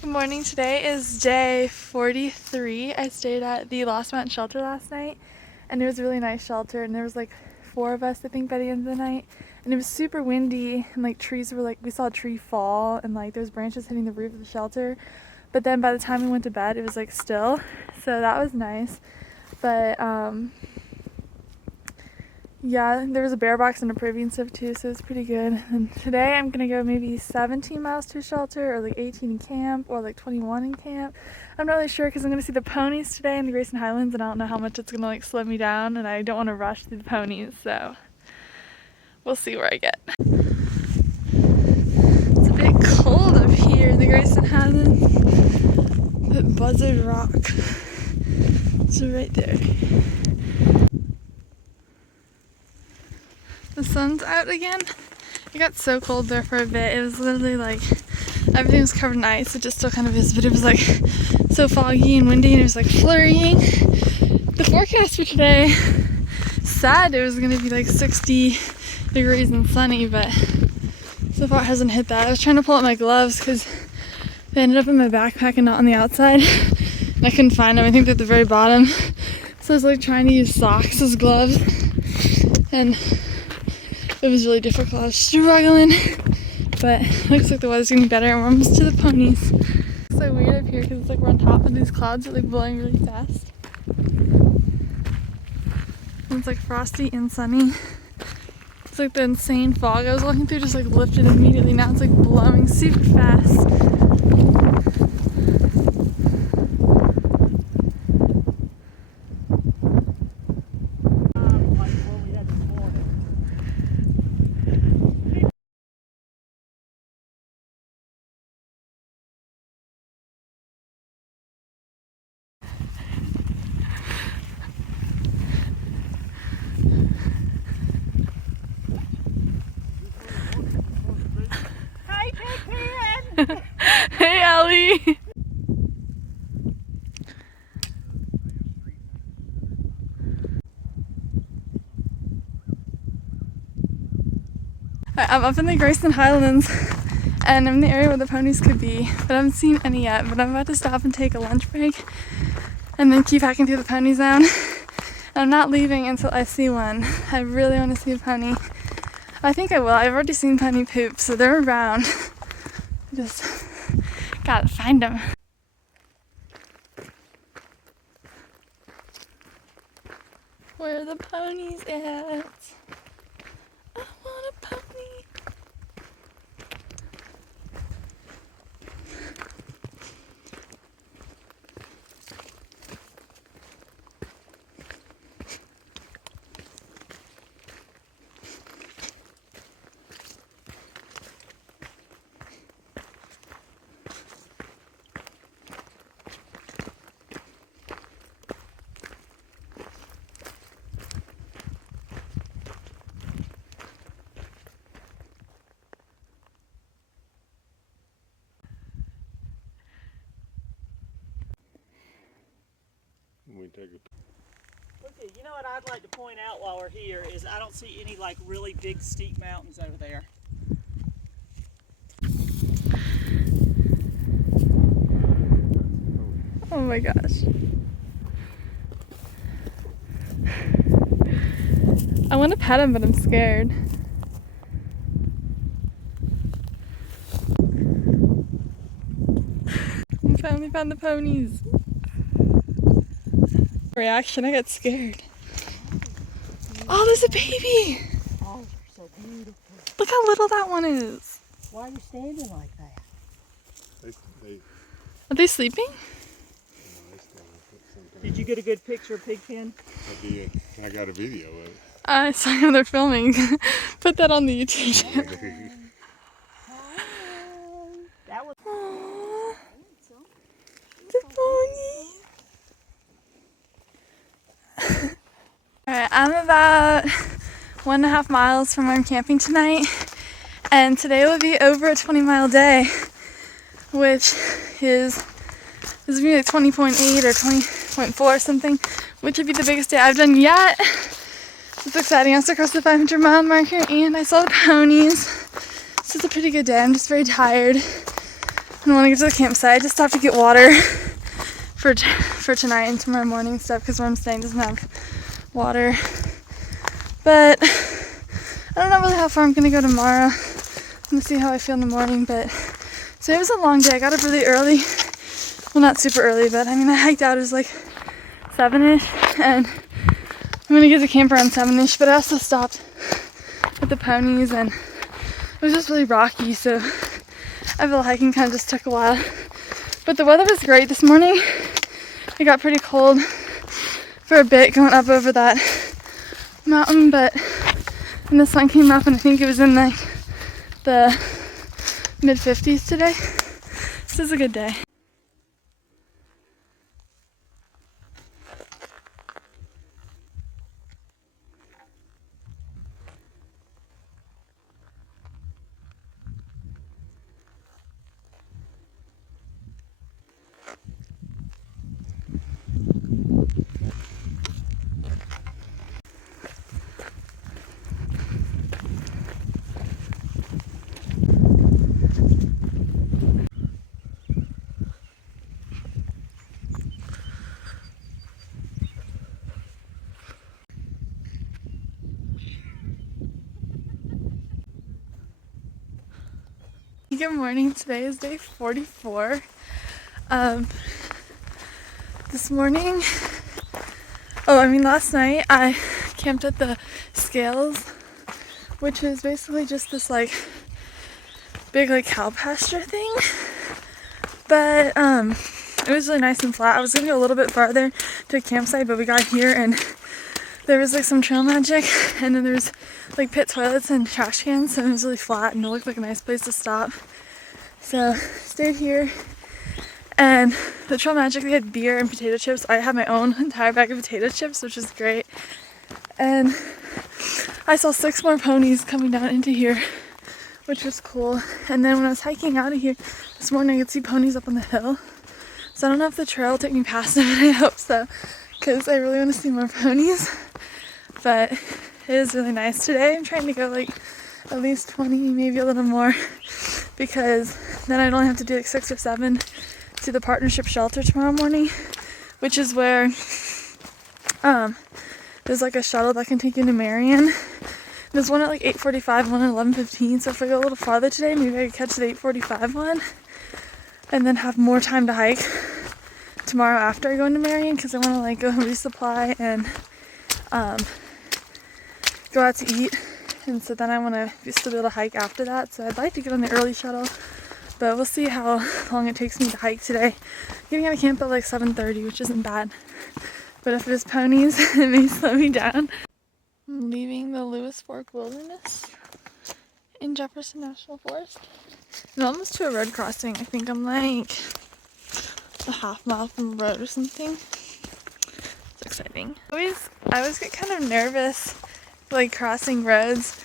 Good morning. Today is day 43. I stayed at the Lost Mountain shelter last night, and it was a really nice shelter, and there was like 4 of us I think by the end of the night, and it was super windy, and like trees were like, we saw a tree fall, and like there was branches hitting the roof of the shelter, but then by the time we went to bed it was like still, so that was nice. But yeah, there was a bear box and a privy and stuff too, so it's pretty good. And today I'm gonna go maybe 17 miles to a shelter, or like 18 in camp, or like 21 in camp. I'm not really sure because I'm gonna see the ponies today in the Grayson Highlands, and I don't know how much it's gonna like slow me down, and I don't want to rush through the ponies, so we'll see where I get. It's a bit cold up here in the Grayson Highlands. At Buzzard Rock. It's right there. The sun's out again. It got so cold there for a bit. It was literally like everything was covered in ice. It just still kind of is, but it was like so foggy and windy, and it was like flurrying. The forecast for today said it was going to be like 60 degrees and sunny, but so far it hasn't hit that. I was trying to pull out my gloves because they ended up in my backpack and not on the outside, and I couldn't find them. I think they're at the very bottom. So I was like trying to use socks as gloves, and it was really difficult. I was struggling, but it looks like the weather's getting better, and we're almost to the ponies. It's so weird up here because it's like we're on top of these clouds that are like blowing really fast. And it's like frosty and sunny. It's like the insane fog I was walking through just like lifted immediately. Now it's like blowing super fast. Hey, Ellie! I'm up in the Grayson Highlands, and I'm in the area where the ponies could be, but I haven't seen any yet. But I'm about to stop and take a lunch break, and then keep hiking through the pony zone. And I'm not leaving until I see one. I really want to see a pony. I think I will. I've already seen pony poop, so they're around. Just gotta find them. Where are the ponies at? I want a pony. Okay, you know what I'd like to point out while we're here is I don't see any like really big steep mountains over there. Oh my gosh. I want to pet him, but I'm scared. I finally found the ponies. Reaction, I got scared. Oh, there's a baby! Oh, they're so beautiful. Look how little that one is. Why are you standing like that? Are they sleeping? Did you get a good picture of Pigpen? I did. I got a video of it. I saw how they're filming. Put that on the YouTube channel. That was. Aww, the pony. Alright, I'm about 1.5 miles from where I'm camping tonight, and today will be over a 20-mile day, which is gonna be like 20.8 or 20.4 or something, which would be the biggest day I've done yet. It's exciting. I also crossed the 500-mile marker, and I saw the ponies. So it's a pretty good day. I'm just very tired. And when I get to the campsite, I just have to get water for tonight and tomorrow morning stuff because where I'm staying doesn't have water. But I don't know really how far I'm gonna go tomorrow. I'm gonna see how I feel in the morning. But so it was a long day. I got up really early. Well, not super early, but I mean I hiked out. It was like 7-ish, and I'm gonna get to camp around 7-ish. But I also stopped with the ponies, and it was just really rocky, so I feel hiking kind of just took a while. But the weather was great this morning. It got pretty cold for a bit going up over that mountain, but when the sun came up, and I think it was in like the mid-50s today. This is a good day. Good morning. Today is day 44. This morning, last night I camped at the Scales, which is basically just this like big like cow pasture thing. But it was really nice and flat. I was gonna go a little bit farther to a campsite, but we got here and there was like some trail magic, and then there's like pit toilets and trash cans, so it was really flat and it looked like a nice place to stop. So stayed here, and the trail magic, they had beer and potato chips. I had my own entire bag of potato chips, which is great. And I saw 6 more ponies coming down into here, which was cool. And then when I was hiking out of here this morning, I could see ponies up on the hill. So I don't know if the trail will take me past them, but I hope so, because I really want to see more ponies. But it is really nice today. I'm trying to go like at least 20, maybe a little more, because then I'd only have to do like 6 or 7 to the partnership shelter tomorrow morning, which is where there's like a shuttle that can take you to Marion. There's one at like 8:45, one at 11:15. So if I go a little farther today, maybe I could catch the 8:45 one and then have more time to hike tomorrow after I go into Marion, because I want to like go resupply and go out to eat. And so then I want to still be able to hike after that. So I'd like to get on the early shuttle, but we'll see how long it takes me to hike today. Getting out of camp at like 7:30, which isn't bad. But if there's ponies, it may slow me down. I'm leaving the Lewis Fork Wilderness in Jefferson National Forest. I'm almost to a road crossing. I think I'm like a half mile from the road or something. It's exciting. I always get kind of nervous like crossing roads.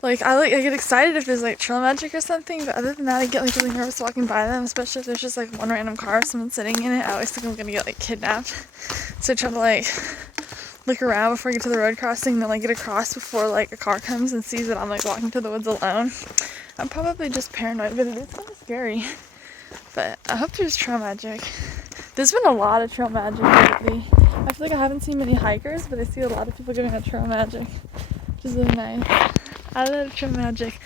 Like I get excited if there's like trail magic or something, but other than that I get like really nervous walking by them, especially if there's just like one random car or someone sitting in it. I always think I'm gonna get like kidnapped. So I try to like look around before I get to the road crossing, and then like get across before like a car comes and sees that I'm like walking through the woods alone. I'm probably just paranoid, but it is kind of scary. But I hope there's trail magic. There's been a lot of trail magic lately. I feel like I haven't seen many hikers, but I see a lot of people giving out trail magic, which is really nice. I love trail magic.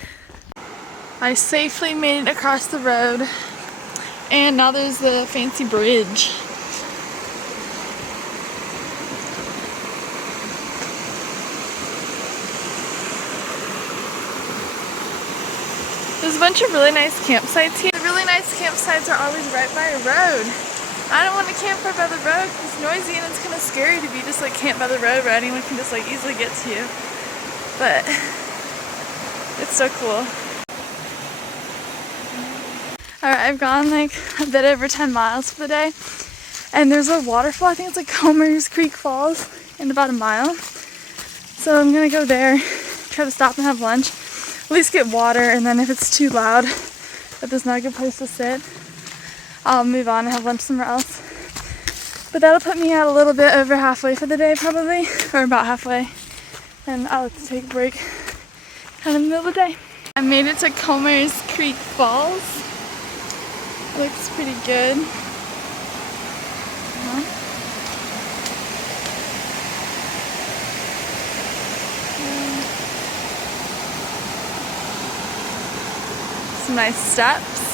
I safely made it across the road, and now there's the fancy bridge. There's a bunch of really nice campsites here. The really nice campsites are always right by a road. I don't want to camp right by the road because it's noisy and it's kind of scary to be just like camp by the road where anyone can just like easily get to you. But it's so cool. Alright, I've gone like a bit over 10 miles for the day, and there's a waterfall. I think it's like Comer's Creek Falls in about a mile. So I'm gonna go there, try to stop and have lunch, at least get water, and then if it's too loud, if there's not a good place to sit, I'll move on and have lunch somewhere else. But that'll put me out a little bit over halfway for the day probably, or about halfway. And I'll have to take a break kind of in the middle of the day. I made it to Comer's Creek Falls. Looks pretty good. Some nice steps.